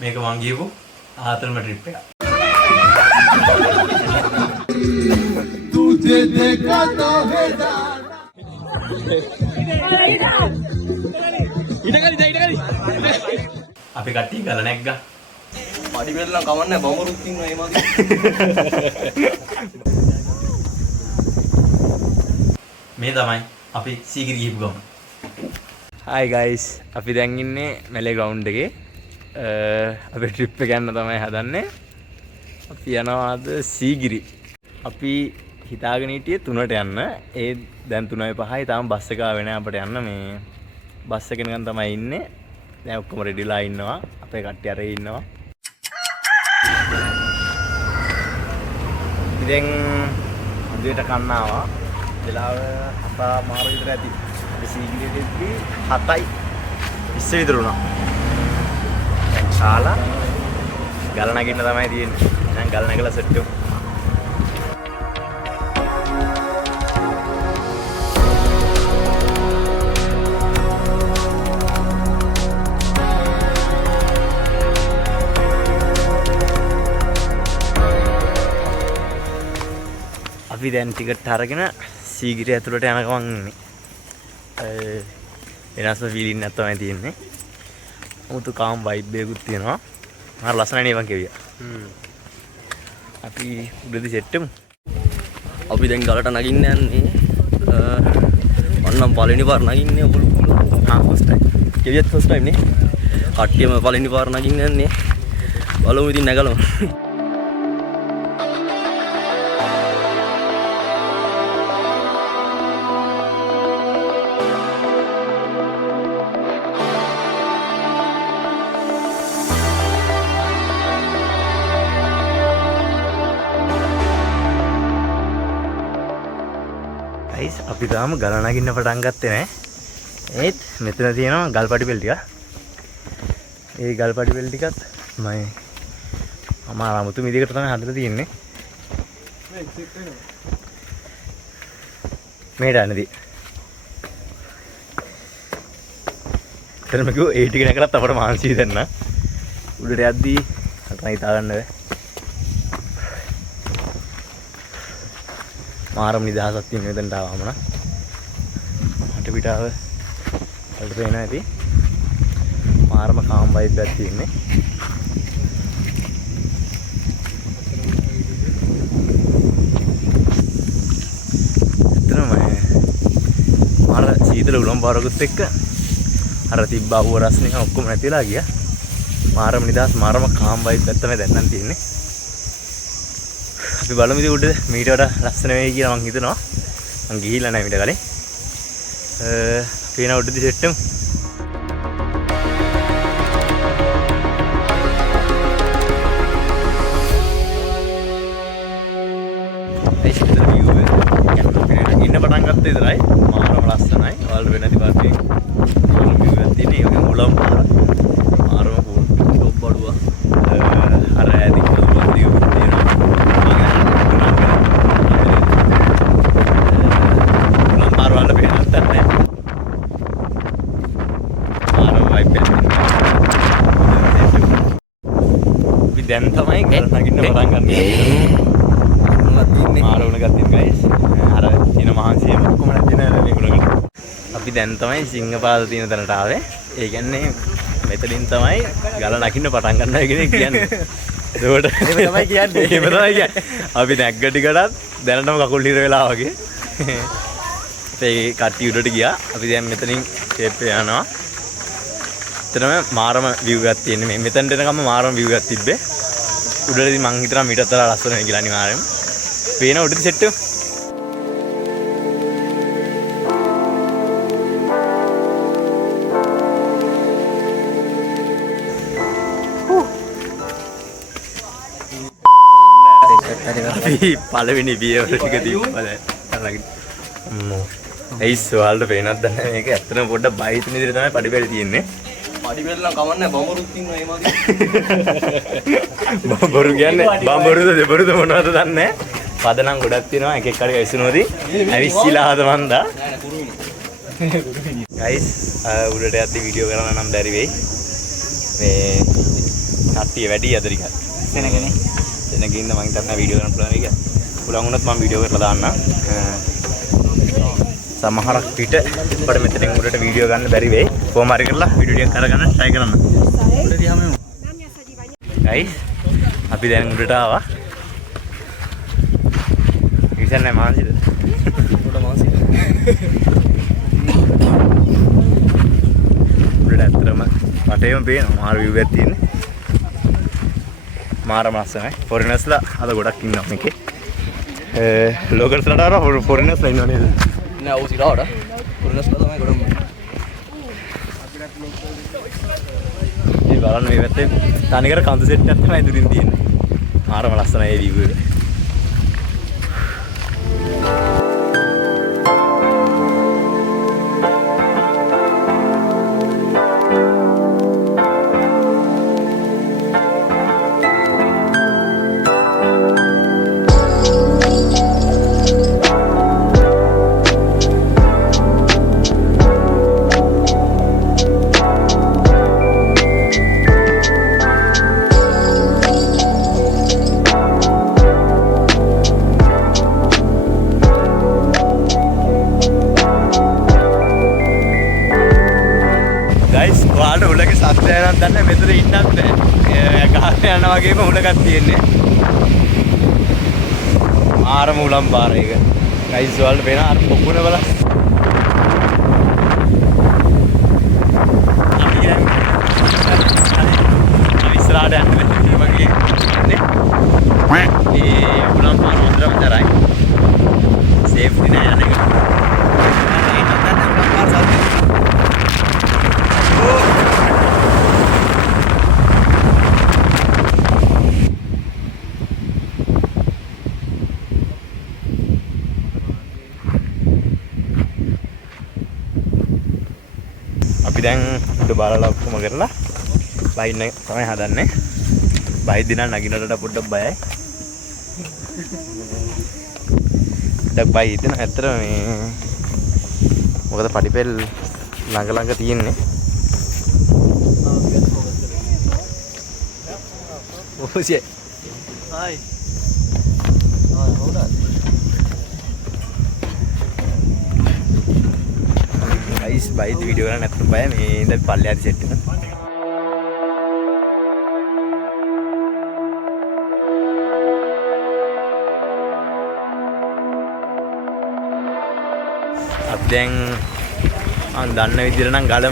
මේක මං ගියපු ආතල්ම ට්‍රිප් එක. तुझे देखा तो है අපි කට්ටිය ගල නැග්ගා. පඩි වෙලලා කවන්නේ බඹරුත් ඉන්නවා ඒ මාගේ. මේ තමයි අපි සීගිරි ගිහපු ගම. Hi guys, අපි දැන් ඉන්නේ මැලේ ග්‍රවුන්ඩ් එකේ. අපි ට්‍රිප් එක යන්න තමයි හදන්නේ. අපි යනවා අද සීගිරි. අපි හිතාගෙන හිටියේ 3ට යන්න. ඒ දැන් 3:05යි තාම බස් එක ආවේ නැහැ අපිට යන්න. මේ බස් එක නිකන් තමයි ඉන්නේ. දැන් ඔක්කොම රෙඩිලා ඉන්නවා. අපේ කට්ටිය අරේ ඉන්නවා. ඉතින් උදේට කන්න ආවා. වෙලාව 7:00 විතර ඇති. අපි සීගිරියේදී 7:20 විතර වුණා. දැන් කාලා ගල නගින්න තමයි තියෙන්නේ. එහෙනම් ගල නගලා සෙට් වෙමු. අපි දැන් ටිකට් අරගෙන සීගිරිය ඇතුළට යන ගමන් ඉන්නේ. වෙනස්ම ෆීලින් එකක් තමයි තියෙන්නේ. උතු කාම් වයිබ් එකකුත් තියෙනවා. මාර ලස්සනයි නේ කිව්වා. අපි උඩදී සෙට් වෙමු. අපි දැන් ගලට නගින්න යන්නේ. මන්නම් පළවෙනි පාර නගින්නේ ඔයගොල්ලෝ. First time. කෙවියත් ෆස්ට් ටයිම් නේ. කට්ටියම පළවෙනි පාර නගින්න යන්නේ. බලමු ඉතින් නැගලමු. අපි තාම ගල නගින්න පටන් ගත්තේ නැහැ. ඒත් මෙතන තියෙනවා ගල්පටි පෙල් ටික. ඒ ගල්පටි පෙල් ටිකත් මම අමාරුතු මිදිකට තමයි හදලා තියෙන්නේ. මේට යන්නදී. එතනම කිව්ව ඒ ටික නැකලත් අපට මාන්සිය දෙන්න. උඩට යද්දී අතන හිතා ගන්න බෑ. මාරම නිදහසක් තියෙන මෙතනට ආවම නා. මට පිටාව වලට පේනවා ඇති. මාරම කාම් වයිබ් එකක් තියෙන්නේ. එතරම් මාර සීතල උලම් පාරකුත් එක්ක අර තිබ්බ අවුව රස්නේ ඔක්කොම නැතිලා ගියා. මාරම නිදහස් මාරම කාම් වයිබ් එකක් තමයි දැන් නම් තියෙන්නේ. අපි බලමු ඉතින් උඩ මීට වඩා ලස්සන වෙයි කියලා මං හිතනවා. මං ගිහිල්ලා නැහැ මීට කලින්. අපි එන උඩදී සෙට් වෙමු. ඒ සිතර view එක. ඉන්න පටන් ගත්ත විතරයි. මාරම ලස්සනයි. ඔයාලට වෙන දිපාර්ට්මේ view එකක් තියෙන. ඒක මුලම් පාර. මාරම ටොප් බඩුවා. අර ඇදි කියලා view එක තියෙනවා. දැන් තමයි ගල නගින්න පටන් ගන්න. මාර වුණ ගත්තින් guys. අර තියෙන මහන්සියම ඔක්කොම නැති නේද මේගොල්ලෝ. අපි දැන් තමයි සිංහපාද තියෙන තැනට ආවේ. ඒ කියන්නේ මෙතනින් තමයි ගල නගින්න පටන් ගන්නවා කියන්නේ. ඒකට එහෙම තමයි කියන්නේ. එහෙම තමයි කියන්නේ. අපි නැග්ග ටිකටත් දැනටම කකුල් හිර වෙලා වගේ. අපේ කට්ටිය උඩට ගියා. අපි දැන් මෙතනින් ෂේප් යනවා. එතනම මාරම view එකක් තියෙන්නේ. මේ මෙතනට එනකම් මාරම view එකක් තිබ්බේ. උඩදී මං හිතනවා මීටත් වඩා ලස්සන වෙයි කියලා අනිවාර්යෙන්ම. පේන උඩදී සෙට් වෙමු. අපි පළවෙනි පියවර ටික දීපුවා දැන්. ඒයිස් ඔයාලට පේනවද නැහැ මේක ඇත්තටම පොඩ්ඩක් බයිසින විදිහට තමයි පඩිපෙළ තියෙන්නේ. පඩි වෙලලා කවන්නේ බඹරුත් ඉන්නවා ඒ මාගේ. බඹරු කියන්නේ බඹරුද දෙබරුද මොනවද දන්නේ නැහැ. පදනම් ගොඩක් තියෙනවා එක එක කඩක විසුනෝදී ඇවිස්සීලා ආද මන්දා. ගයිස් උඩට යද්දි වීඩියෝ කරන්න නම් බැරි වෙයි. මේ කට්ටිය වැඩි අද ටික. සෙනගනේ. එනක ඉන්න මම හිතන්නේ වීඩියෝ කරන්න පුළුවන් එක. පුළුවන් වුණොත් මම වීඩියෝ කරලා දාන්නම්. සමහරක් පිට අපිට මෙතනින් උඩට වීඩියෝ ගන්න බැරි වෙයි. කොහොම හරි කරලා වීඩියෝ ටිකක් අරගන්න try කරන්න. උඩට ගියාම guys අපි දැන් උඩට ආවා. ඉතින් නෑ මානසිද? උඩ මාසික. උඩට ඇත්තටම වටේම පේනවා මාර view එකක් තියෙන්නේ. මාරම ලස්සනයි. foreigners-ලා අද ගොඩක් ඉන්නවා මේකේ. locals-ලාට වඩා foreigners-ලා ඉන්නව නේද? නෑ ඔව් සිරාවට. පුරනස්ලා තමයි ගොඩම. මේ බලන්න මේ පැත්තේ තනිකර කඳු සෙට් එකක් තමයි දුරින් තියෙන්නේ. මාරම ලස්සනයි ඒ view එක. guys ඔයාලට උලගේ සත්‍යය නම් දන්නේ මෙතන ඉන්නත් බෑ. ගහන්න යනවා වගේම උලකක් තියෙන්නේ. මාරම උලම් පාර එක. guys ඔයාලට පේන අර පොකුණ බලන්න. අපි ඉස්සරහට යන්න වගේ නේ. මේ උලම් පාර හොඳටම තරයි. සේෆ්ටි නෑ යන්නේ. ඒකත් දැන් උලම් පාර සත්‍යය. අපි දැන් උඩ බලලා ඔක්කොම කරලා බයින්න තමයි හදන්නේ. බයිද්දි නම් නගිනට පොඩ්ඩක් බයයි. ඩක් බයි ඉතින් ඇත්තට මේ මොකද පඩිපෙල් ළඟ තියෙන්නේ. Oh shit. Hi. Hold on. guys බයිද්දි වීඩියෝ කරන්න නැත්නම් බය මේ ඉඳන් පල්ලෙහාට සෙට් එක. අපි දැන් මම දන්න විදිහට නම් ගල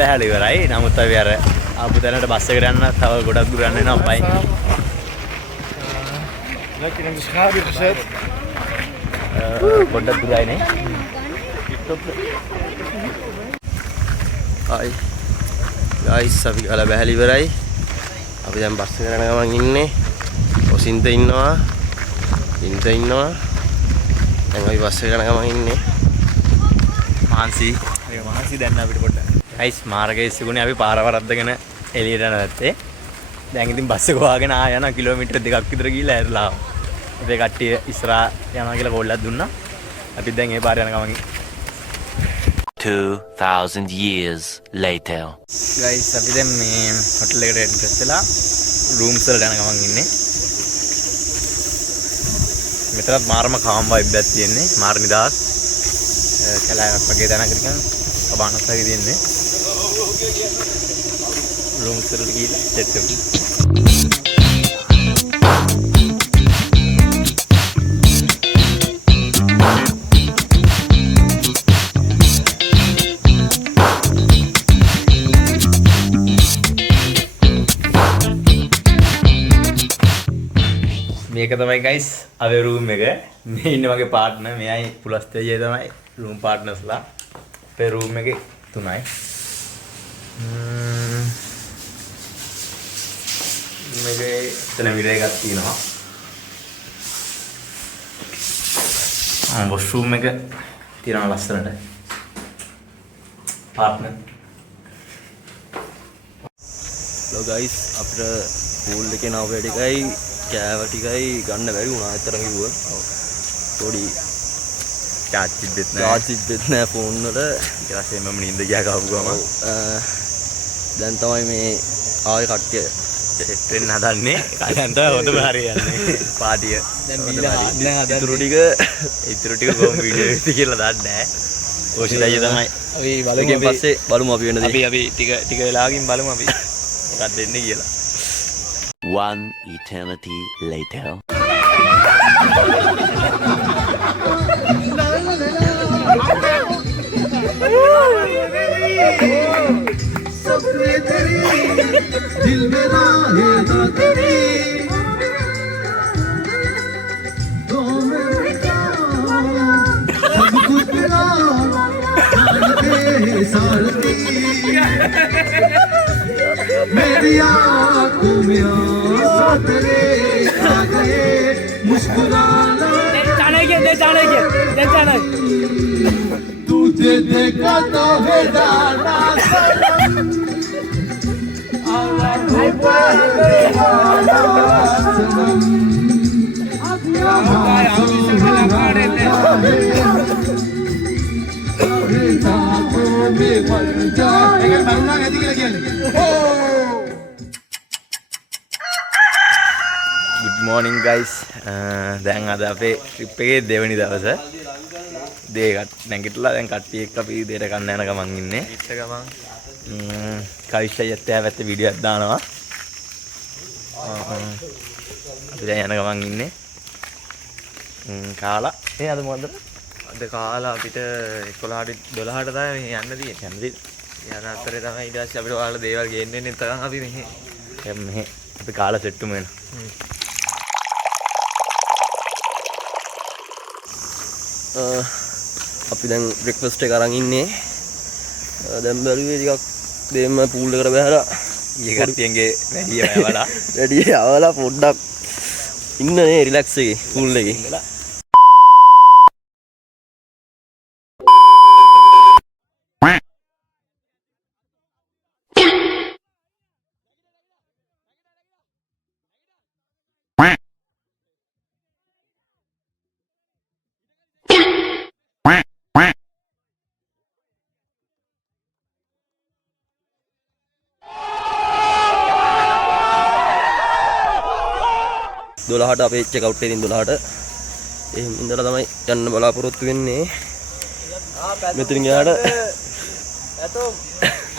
බැහැලා ඉවරයි. නමුත් අපි අර ආපු තැනට බස් එකට යන්න තව ගොඩක් දුර යන්න වෙනවා බයි. Lekker in de schaduw gezet. ගොඩක් දුරයි නේ. Hi. Guys අපි ගල බැහැලා ඉවරයි. අපි දැන් බස් එකට යන ගමන් ඉන්නේ. ඔසින්ත ඉන්නවා. ඉන්ත ඉන්නවා. දැන් අපි බස් එකට යන ගමන් ඉන්නේ. මහන්සි දැන් අපිට පොඩ්ඩක් guys මාර්ගයේ ඉස්සුනේ අපි පාර වරද්දගෙන එළියට යන පැත්තේ. දැන් ඉතින් බස් එක වාගෙන ආ යන කිලෝමීටර් 2ක් විතර ගිහිල්ලා ඇරලා ආවා. අපේ කට්ටිය ඉස්සරහා යනවා කියලා කෝල්ලක් දුන්නා. අපි දැන් ඒ පාර යන ගමන් 2000 years later. guys අපි දැන් මේ හොටල් එකට එන්ට්‍රස් වෙලා රූම්ස් වලට යන ගමන් ඉන්නේ. මෙතනත් මාරම කාම් වයිබ් එකක් තියෙන්නේ. මාර නිදාස් කැලෑවක් වගේ තැනකට නිකන් අබානස් වගේ තියෙන්නේ. රූම්ස් වලට ගිහිල්ලා සෙට් වෙමු. මේක තමයි guys අපේ room එක. මේ ඉන්න මගේ partner මෙයයි පුලස්තේ අයියා තමයි room partnersලා. අපේ room එකේ තුනයි. මේකේ එතන මිරර් එකක් තියෙනවා. washroom එක තියෙනවා ලස්සනට. partner. Hello guys අපිට pool එකේ නව ටිකයි කෑව ටිකයි ගන්න බැරි වුණා. ඇත්තටම කිව්ව. පොඩි චාර්ජ් ඉබ්බෙත් නෑ ෆෝන් වල. ඊට පස්සේ මම නින්ද ගියා කවපු ගම. දැන් තමයි මේ ආයෙ කට්ටිය සෙට් වෙන්න හදන්නේ. කලින් තමයි හොඳම හරියන්නේ. පාටිය. ඉතුරු ටික කොහොම වීඩියෝ එකද කියලා දන්නේ නැහැ. ඕෂිත් අයියා තමයි. අපි බලමු පස්සේ බලමු අපි වෙන දේ. අපි ටික වෙලාවකින් බලමු අපි මොකක්ද දෙන්නේ කියලා. One eternity later. सपने तेरे दिल में राहें तेरी तो मेरा सब कुछ तेरा जानते सारती मेरी आँखों में आँसू तेरे आ गए मुस्कुराना तुझे देखा तो है जाना सनम Good morning guys. දැන් අද අපේ ට්‍රිප් එකේ දෙවෙනි දවස. නැගිටලා දැන් කට්ටිය එක්ක අපි දෙයට කන්න යන ගමන් ඉන්නේ. කවිෂ්ඨයත් ඇවිත් වීඩියෝ එකක් දානවා. අපි දැන් යන ගමන් ඉන්නේ. කාලා අද මොකද? අද කාලා අපිට 11ට 12ට තමයි මෙහෙ යන්න තියෙන්නේ. යන අතරේ තමයි ඊට පස්සේ අපිට ඔයාලා දේවල් ගේන්න වෙන්නේ තරම් අපි මෙහෙ. දැන් මෙහෙ අපි කාලා සෙට්ටුම වෙනවා. අපි දැන් බ්‍රෙක්ෆාස්ට් එක අරන් ඉන්නේ. දැන් බැලුවේ ටිකක් දෙන්න පූල් එකට බහලා ඊයේ කට්ටියන්ගේ වැඩි යවලා පොඩ්ඩක් ඉන්නනේ රිලැක්ස් එකේ පූල් එකේ. 12ට අපේ චෙක් අවුට් එකෙන් 12ට එහෙන් ඉඳලා තමයි යන්න බලාපොරොත්තු වෙන්නේ. මෙතනින් යාට ඇතෝ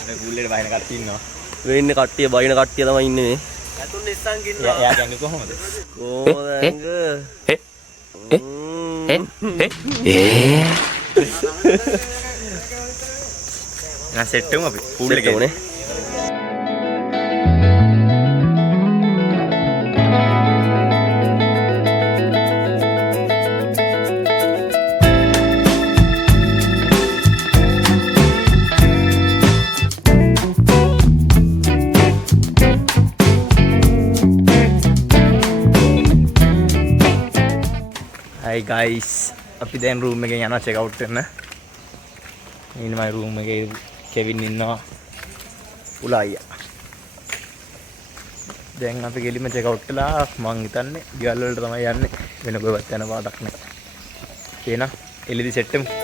මේ ගුල්ලේට බයින කට්ටිය ඉන්නවා. වෙන්නේ කට්ටිය බයින කට්ටිය තමයි ඉන්නේ මේ. ඇතුන් ඉස්සන් ගින්නවා. එයා ගන්නේ කොහොමද? ना सेट हूँ अभी पूल के उन्हें हाय गाइस अभी देन रूम में गए ना चेकआउट करना इन माय रूम में गए केविन इन्ना उलाया දැන් අපි ගෙලිම චෙක් අවුට් කළා මං හිතන්නේ ගෙවල් වලට තමයි යන්නේ වෙන කොහෙවත් යන පාඩක් නැහැ. එහෙනම් එළිදි සෙට් වෙමු.